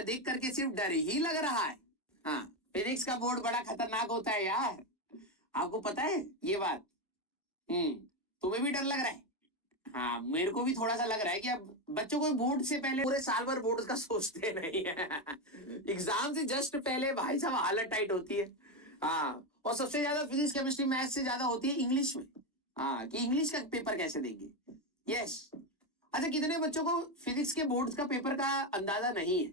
यह देख करके सिर्फ डर ही लग रहा है। हाँ, फिजिक्स का बोर्ड बड़ा खतरनाक होता है यार, आपको पता है ये बात? तुम्हें भी डर लग रहा है? हाँ, मेरे को भी थोड़ा सा लग रहा है कि अब बच्चों को बोर्ड से पहले पूरे साल भर बोर्ड का सोचते नहीं है। एग्जाम से जस्ट पहले भाई साहब हालत टाइट होती है। हाँ, और सबसे ज्यादा फिजिक्स केमिस्ट्री मैथ से ज्यादा होती है इंग्लिश में। हाँ, कि इंग्लिश का पेपर कैसे देंगे। यस। अच्छा, कितने बच्चों को फिजिक्स के बोर्ड का पेपर का अंदाजा नहीं है?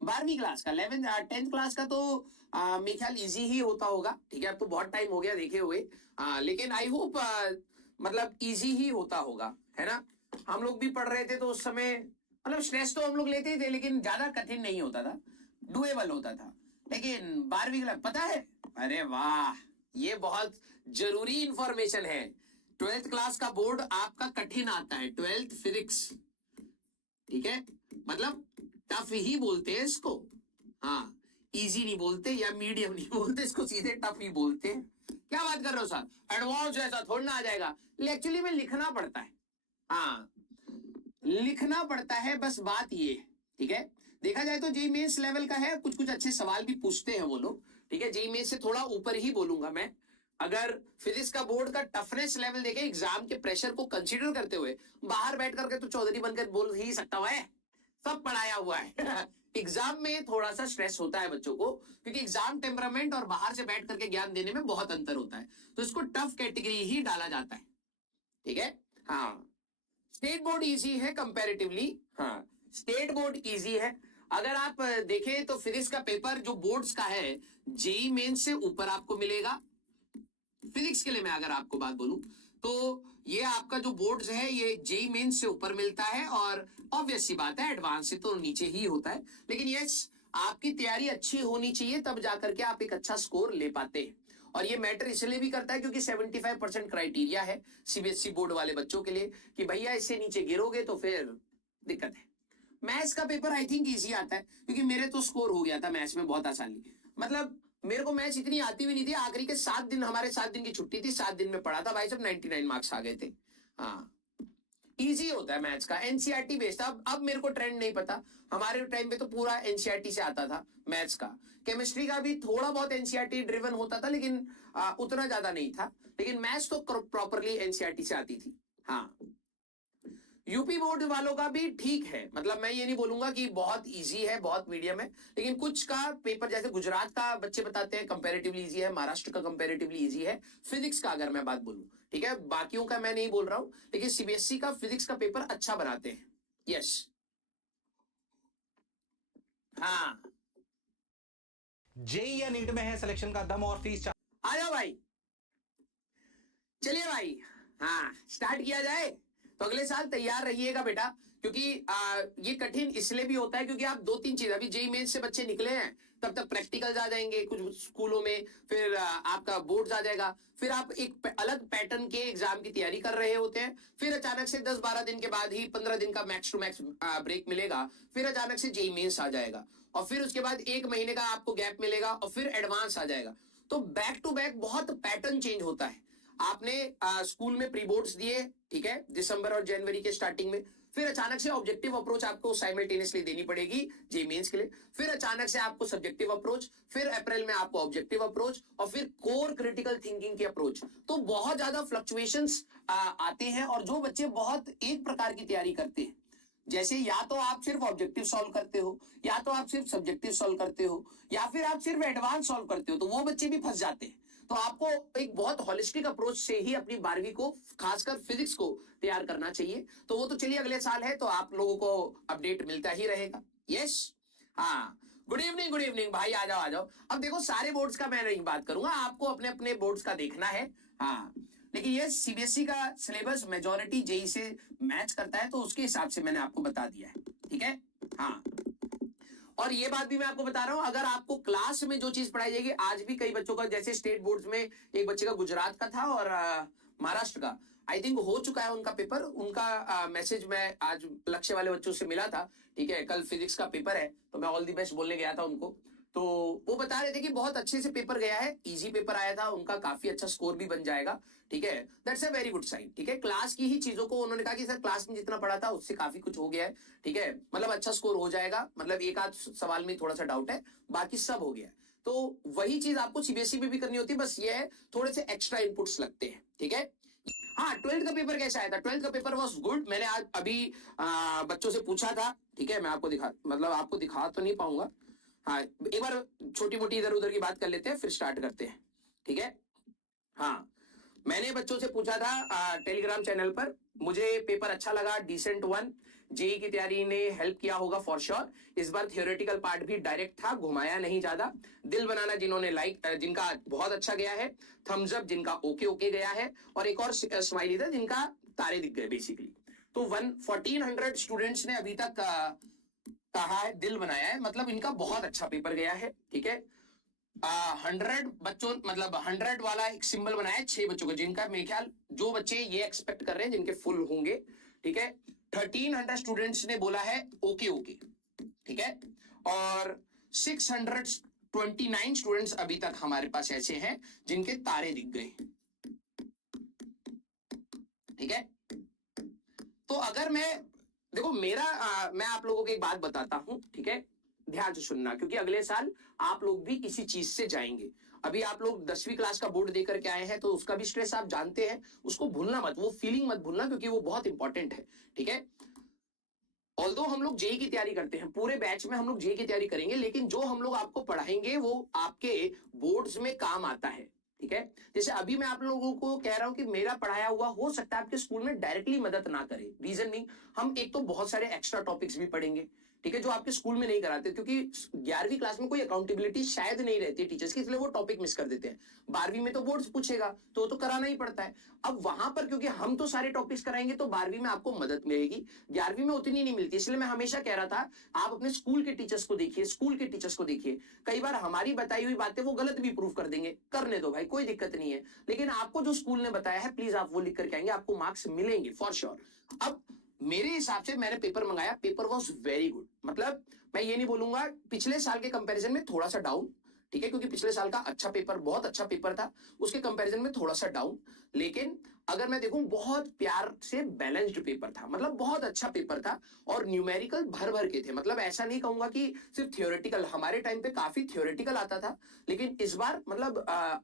12वीं क्लास का, 10th क्लास का तो मेरे ख्याल इजी ही होता होगा। ठीक है, अब तो बहुत टाइम हो गया देखे हुए। लेकिन आई होप मतलब इजी ही होता होगा, है ना? हम लोग भी पढ़ रहे थे तो उस समय मतलब स्ट्रेस तो हम लोग लेते ही थे, लेकिन ज्यादा कठिन नहीं होता था, डुएबल होता था। लेकिन 12वीं क्लास पता है? अरे वाह, ये बहुत जरूरी इंफॉर्मेशन है। 12th क्लास का बोर्ड आपका कठिन आता है, 12th फिजिक्स। ठीक है, मतलब टफ ही बोलते हैं इसको। हाँ, इजी नहीं बोलते या मीडियम नहीं बोलते, इसको सीधे टफ ही बोलते हैं। क्या बात कर रहे हो सर, एडवांस ऐसा थोड़ा ना आ जाएगा। एक्चुअली में लिखना पड़ता है। हाँ, लिखना पड़ता है, बस बात ये है। ठीक है, देखा जाए तो जेईई मेंस लेवल का है, कुछ कुछ अच्छे सवाल भी पूछते हैं वो लोग। ठीक है, जेईई मेंस से थोड़ा ऊपर ही बोलूंगा मैं। अगर फिजिक्स का बोर्ड का टफनेस लेवल देखे एग्जाम के प्रेशर को कंसीडर करते हुए, बाहर बैठ करके तो चौधरी बनकर बोल ही सकता हुआ है, सब पढ़ाया हुआ है। एग्जाम में थोड़ा सा स्ट्रेस होता है बच्चों को, क्योंकि एग्जाम टेम्परामेंट और बाहर से बैठ करके ज्ञान देने में बहुत अंतर होता है, तो इसको टफ कैटेगरी ही डाला जाता है। ठीक है, हाँ, स्टेट बोर्ड इजी है कंपैरेटिवली। हाँ, स्टेट बोर्ड इजी है। अगर आप देखें तो फिजिक्स का पेपर जो बोर्ड्स का है, जेईई मेंस से ऊपर आपको मिलेगा। फिजिक्स के लिए मैं अगर आपको बात बोलूं तो ये आपका जो बोर्ड्स है ये जेईई मेंस से ऊपर मिलता है, और ऑब्वियस सी बात है एडवांस से तो नीचे ही होता है। लेकिन यस, आपकी तैयारी अच्छी होनी चाहिए, तब जाकर के आप एक अच्छा स्कोर ले पाते हैं। और ये मैटर इसलिए भी करता है क्योंकि 75% क्राइटेरिया है सीबीएसई बोर्ड वाले बच्चों के लिए कि भैया इससे नीचे गिरोगे तो फिर दिक्कत है। मैथ्स का पेपर आई थिंक इजी आता है, क्योंकि मेरे तो स्कोर हो गया था मैथ्स में बहुत आसानी। मतलब मेरे को मैथ्स इतनी आती भी नहीं थी, आखिरी के 7 दिन, हमारे 7 दिन की छुट्टी थी, 7 दिन में पढ़ा था भाई साहब, 99 मार्क्स आ गए थे। हाँ, इजी होता है मैथ्स का, एनसीईआरटी बेस्ड। अब मेरे को ट्रेंड नहीं पता, हमारे टाइम पे तो पूरा एनसीईआरटी से आता था मैथ्स का। केमिस्ट्री का भी थोड़ा बहुत एनसीईआरटी ड्रिवन होता था, लेकिन उतना ज्यादा नहीं था। लेकिन मैथ्स तो प्रॉपरली एनसीईआरटी से आती थी। हाँ, यूपी बोर्ड वालों का भी ठीक है, मतलब मैं ये नहीं बोलूंगा कि बहुत इजी है, बहुत मीडियम है। लेकिन कुछ का पेपर, जैसे गुजरात का बच्चे बताते हैं कंपैरेटिवली इजी है, महाराष्ट्र का कंपैरेटिवली इजी है फिजिक्स का, अगर मैं बात बोलूं। ठीक है, बाकियों का मैं नहीं बोल रहा हूं, लेकिन सीबीएसई का फिजिक्स का पेपर अच्छा बनाते हैं। यस। हाँ, जेईई या नीट में है सिलेक्शन का दम और फीस। आ जाओ भाई, चलिए भाई, हाँ स्टार्ट किया जाए। तो अगले साल तैयार रहिएगा बेटा, क्योंकि ये कठिन इसलिए भी होता है क्योंकि आप 2-3 चीज, अभी जेईई मेंस से बच्चे निकले हैं, तब तक प्रैक्टिकल्स आ जाएंगे कुछ स्कूलों में, फिर आपका बोर्ड्स आ जाएगा, फिर आप एक अलग पैटर्न के एग्जाम की तैयारी कर रहे होते हैं, फिर अचानक से 10-12 दिन के बाद ही 15 दिन का मैक्स टू मैक्स ब्रेक मिलेगा, फिर अचानक से जेईई मेंस आ जाएगा, और फिर उसके बाद 1 महीने का आपको गैप मिलेगा, और फिर एडवांस आ जाएगा। तो बैक टू बैक बहुत पैटर्न चेंज होता है। आपने स्कूल में प्री बोर्ड्स दिए, ठीक है, दिसंबर और जनवरी के स्टार्टिंग में, फिर अचानक से ऑब्जेक्टिव अप्रोच आपको साइमल्टेनियसली देनी पड़ेगी जेईई मेंस के लिए, फिर अचानक से आपको सब्जेक्टिव अप्रोच, फिर अप्रैल में आपको ऑब्जेक्टिव अप्रोच, और फिर कोर क्रिटिकल थिंकिंग की अप्रोच। तो बहुत ज्यादा फ्लक्चुएशंस आते हैं, और जो बच्चे बहुत एक प्रकार की तैयारी करते हैं, जैसे या तो आप सिर्फ ऑब्जेक्टिव सॉल्व करते हो, या तो आप सिर्फ सब्जेक्टिव सॉल्व करते हो, या फिर आप सिर्फ एडवांस सॉल्व करते हो, तो वो बच्चे भी फंस जाते हैं। तो आपको एक बहुत होलिस्टिक अप्रोच से ही अपनी 12वीं को, खासकर फिजिक्स को तैयार करना चाहिए। तो वो तो चलिए अगले साल है, तो आप लोगों को अपडेट मिलता ही रहेगा। यस, हाँ, गुड इवनिंग, गुड इवनिंग भाई, आ जाओ आ जाओ। अब देखो, सारे बोर्ड्स का मैं नहीं बात करूंगा, आपको अपने अपने बोर्ड्स का देखना है। हाँ, लेकिन ये सीबीएसई का सिलेबस मेजॉरिटी जेईई से मैच करता है, तो उसके हिसाब से मैंने आपको बता दिया है। ठीक है, हाँ, और ये बात भी मैं आपको बता रहा हूं, अगर आपको क्लास में जो चीज पढ़ाई जाएगी, आज भी कई बच्चों का, जैसे स्टेट बोर्ड्स में एक बच्चे का गुजरात का था और महाराष्ट्र का, आई थिंक हो चुका है उनका पेपर, उनका मैसेज मैं आज लक्ष्य वाले बच्चों से मिला था। ठीक है, कल फिजिक्स का पेपर है, तो मैं ऑल दी बेस्ट बोलने गया था उनको। तो वो बता रहे थे कि बहुत अच्छे से पेपर गया है, इजी पेपर आया था उनका, काफी अच्छा स्कोर भी बन जाएगा। ठीक है, that's a very good sign. ठीक है, क्लास की ही चीजों को उन्होंने कहा कि सर क्लास में जितना पढ़ा था उससे काफी कुछ हो गया है। ठीक है, मतलब अच्छा स्कोर हो जाएगा, मतलब एक आध सवाल में थोड़ा सा डाउट है, बाकी सब हो गया है। तो वही चीज आपको सीबीएसई में भी करनी होती है, बस ये है थोड़े से एक्स्ट्रा इनपुट्स लगते हैं। ठीक है, हाँ, 12th का पेपर कैसा आया था? 12th का पेपर वॉज गुड। मैंने आज अभी बच्चों से पूछा था। ठीक है, मैं आपको दिखा, मतलब आपको दिखा तो नहीं पाऊंगा। हाँ, एक बार छोटी मोटी इधर उधर की बात कर लेते हैं, फिर स्टार्ट करते हैं। ठीक है, हाँ, मैंने बच्चों से पूछा था टेलीग्राम चैनल पर, मुझे पेपर अच्छा लगा, डिसेंट वन। जेई की तैयारी ने हेल्प किया होगा फॉर श्योर। इस बार थियोरेटिकल पार्ट भी डायरेक्ट था, घुमाया नहीं ज्यादा। दिल बनाना जिन्होंने लाइक, जिनका बहुत अच्छा गया है, थम्स अप जिनका ओके ओके गया है, और एक और स्माइली था जिनका तारे दिख गए बेसिकली। तो 1400 स्टूडेंट्स ने अभी तक कहा है, दिल बनाया है, मतलब इनका बहुत अच्छा पेपर गया है। ठीक है, 100 बच्चों, मतलब 100 वाला एक सिंबल बनाया है 6 बच्चों को, जिनका मेरे ख्याल जो बच्चे ये एक्सपेक्ट कर रहे हैं जिनके फुल होंगे। ठीक है, 1300 स्टूडेंट्स ने बोला है ओके ओके। ठीक है, और 629 स्टूडेंट्स अभी तक हमारे पास ऐसे हैं जिनके तारे दिख गए। ठीक है, तो अगर मैं, देखो मेरा मैं आप लोगों को एक बात बताता हूं। ठीक है, ध्यान से सुनना, क्योंकि अगले साल आप लोग भी इसी चीज से जाएंगे। अभी आप लोग 10वीं क्लास का बोर्ड देकर के आए हैं, तो उसका भी स्ट्रेस आप जानते हैं, उसको भूलना मत, वो फीलिंग मत भूलना, क्योंकि वो बहुत इंपॉर्टेंट है। ठीक है, ऑल्दो हम लोग जेई की तैयारी करते हैं, पूरे बैच में हम लोग जेई की तैयारी करेंगे, लेकिन जो हम लोग आपको पढ़ाएंगे वो आपके बोर्ड्स में काम आता है। ठीक है, जैसे अभी मैं आप लोगों को कह रहा हूं कि मेरा पढ़ाया हुआ हो सकता है आपके स्कूल में डायरेक्टली मदद ना करे। रीजन नहीं, हम एक तो बहुत सारे एक्स्ट्रा टॉपिक्स भी पढ़ेंगे। ठीक है, जो आपके स्कूल में नहीं कराते, क्योंकि 11वीं क्लास में कोई अकाउंटेबिलिटी शायद नहीं रहती है टीचर्स की, इसलिए वो टॉपिक मिस कर देते हैं। 12वीं में तो बोर्ड्स पूछेगा, तो कराना ही पड़ता है। अब वहां पर क्योंकि हम तो सारे टॉपिक्स कराएंगे, तो 12वीं में आपको मदद मिलेगी, 11वीं में उतनी नहीं मिलती। इसलिए मैं हमेशा कह रहा था, आप अपने स्कूल के टीचर्स को देखिए, स्कूल के टीचर्स को देखिए। कई बार हमारी बताई हुई बातें वो गलत भी प्रूव कर देंगे, करने दो भाई, कोई दिक्कत नहीं है, लेकिन आपको जो स्कूल ने बताया है प्लीज आप वो लिख करके आएंगे, आपको मार्क्स मिलेंगे फॉर श्योर। अब मेरे हिसाब से मैंने पेपर मंगाया, पेपर वॉज वेरी गुड। मतलब मैं ये नहीं बोलूंगा, पिछले साल के कंपैरिजन में थोड़ा सा डाउन। ठीक है, क्योंकि पिछले साल का अच्छा पेपर, बहुत अच्छा पेपर था, उसके कंपैरिजन में थोड़ा सा डाउन। लेकिन अगर मैं देखूं, बहुत प्यार से बैलेंस्ड पेपर था, मतलब बहुत अच्छा पेपर था, और न्यूमेरिकल भर भर के थे। मतलब ऐसा नहीं कहूंगा कि सिर्फ थियोरेटिकल, हमारे टाइम पे काफी थियोरेटिकल आता था, लेकिन इस बार मतलब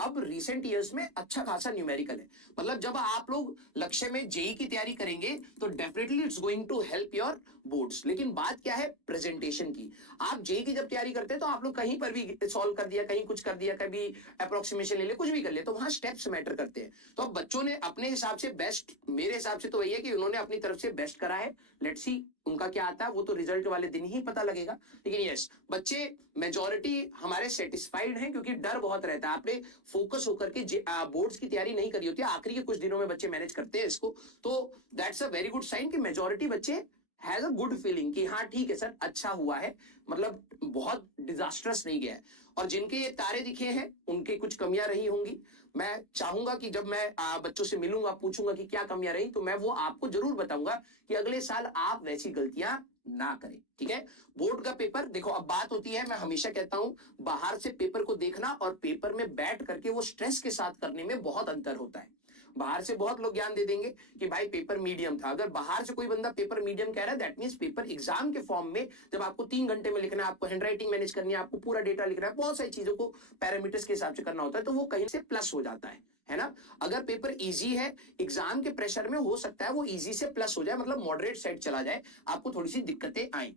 अब रिसेंट ईयर्स में अच्छा खासा न्यूमेरिकल है। मतलब जब आप लोग लक्ष्य में जेई की तैयारी करेंगे, तो definitely it's going to help your boards. लेकिन बात क्या है, प्रेजेंटेशन की। आप जेई की जब तैयारी करते हैं, तो आप लोग कहीं पर भी सॉल्व कर दिया, कहीं कुछ कर दिया, कभी अप्रोक्सीमेशन ले ले, कुछ भी कर ले, तो वहां स्टेप्स मैटर करते हैं। तो अब बच्चों ने अपने हिसाब से बेस्ट, मेरे हिसाब से तो वही है कि उन्होंने अपनी तरफ से बेस्ट करा है। लेट्स सी उनका क्या आता है, वो तो रिजल्ट वाले दिन ही पता लगेगा। लेकिन यस, बच्चे मेजॉरिटी हमारे सेटिस्फाइड हैं, क्योंकि डर बहुत रहता है। आपने फोकस होकर के बोर्ड्स की तैयारी नहीं करी होती है, आखिरी के कुछ दिनों में बच्चे मैनेज करते हैं इसको, तो that's a very good sign कि मेजॉरिटी बच्चे हैज अ गुड फीलिंग कि हाँ ठीक है सर, अच्छा हुआ है, मतलब बहुत डिजास्टर्स नहीं गया है। और जिनके ये तारे दिखे हैं, उनके कुछ कमियां रही होंगी। मैं चाहूंगा कि जब मैं बच्चों से मिलूंगा, पूछूंगा कि क्या कमियां रही, तो मैं वो आपको जरूर बताऊंगा कि अगले साल आप वैसी गलतियां ना करें। ठीक है, बोर्ड का पेपर देखो, अब बात होती है, मैं हमेशा कहता हूं, बाहर से पेपर को देखना और पेपर में बैठ करके वो स्ट्रेस के साथ करने में बहुत अंतर होता है। बाहर से बहुत लोग ज्ञान दे देंगे कि भाई पेपर मीडियम था, अगर बाहर से कोई बंदा पेपर मीडियम कह रहा है, दैट मींस पेपर एग्जाम के फॉर्म में, जब आपको 3 घंटे में लिखना है, आपको हैंडराइटिंग मैनेज करनी है, आपको पूरा डेटा लिखना है, बहुत सारी चीजों को पैरामीटर्स के हिसाब से करना होता है, तो वो कहीं से प्लस हो जाता है ना। अगर पेपर इजी है, एग्जाम के प्रेशर में हो सकता है वो इजी से प्लस हो जाए, मतलब मॉडरेट साइड चला जाए, आपको थोड़ी सी दिक्कतें आए।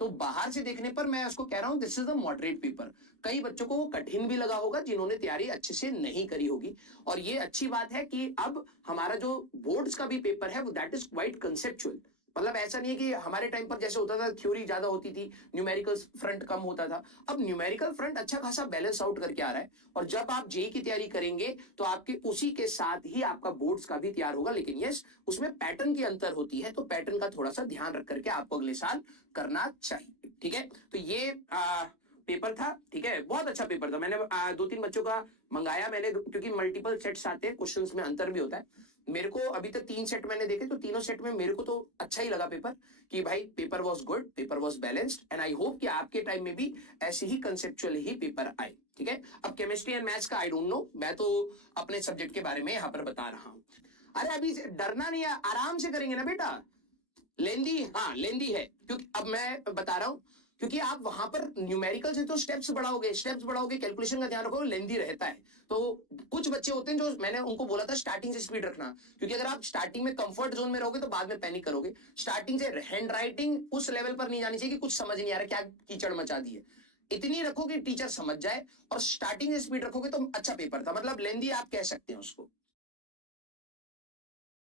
तो बाहर से देखने पर मैं उसको कह रहा हूं, this is the moderate paper. कई बच्चों को वो कठिन भी लगा होगा जिन्होंने तैयारी अच्छे से नहीं करी होगी। और ये अच्छी बात है कि अब हमारा जो बोर्ड्स का भी पेपर है, वो दैट इज क्वाइट कंसेप्चुअल। मतलब ऐसा नहीं है कि हमारे टाइम पर जैसे होता था, थ्योरी ज्यादा होती थी, न्यूमेरिकल फ्रंट कम होता था। अब न्यूमेरिकल फ्रंट अच्छा खासा बैलेंस आउट करके आ रहा है, और जब आप जेई की तैयारी करेंगे, तो आपके उसी के साथ ही आपका बोर्ड्स का भी तैयार होगा। लेकिन यस, उसमें पैटर्न की अंतर होती है, तो पैटर्न का थोड़ा सा ध्यान रख करके आपको अगले साल करना चाहिए। ठीक है, तो ये पेपर था। ठीक है, बहुत अच्छा पेपर था। मैंने 2-3 बच्चों का मंगाया मैंने, क्योंकि मल्टीपल सेट्स आते हैं, क्वेश्चंस में अंतर भी होता है। मेरे को अभी तक 3 सेट मैंने देखे, तो तीनों सेट में मेरे को तो अच्छा ही लगा पेपर, कि भाई paper was good, paper was balanced, and I hope कि आपके टाइम में भी ऐसे ही कंसेप्चुअल ही पेपर आए, ठीक है। अब केमिस्ट्री एंड मैथ्स का आई डोंट नो, मैं तो अपने सब्जेक्ट के बारे में यहाँ पर बता रहा हूँ। अरे अभी डरना नहीं है, आराम से करेंगे ना बेटा। लेंदी, हाँ लेंदी है, क्योंकि अब मैं बता रहा हूं, क्योंकि आप वहां पर न्यूमेरिकल से तो स्टेप्स बढ़ाओगे, कैलकुलेशन का ध्यान रखोगे, लेंदी रहता है। तो कुछ बच्चे होते हैं जो मैंने उनको बोला था स्टार्टिंग से स्पीड रखना, क्योंकि अगर आप स्टार्टिंग में कंफर्ट जोन में रहोगे तो बाद में पैनिक करोगे। स्टार्टिंग से हैंड राइटिंग उस लेवल पर नहीं जानी चाहिए कि कुछ समझ नहीं आ रहा, क्या कीचड़ मचा दी है, इतनी रखो कि टीचर समझ जाए, और स्टार्टिंग से स्पीड रखोगे तो अच्छा पेपर था, मतलब लेंदी आप कह सकते हैं उसको।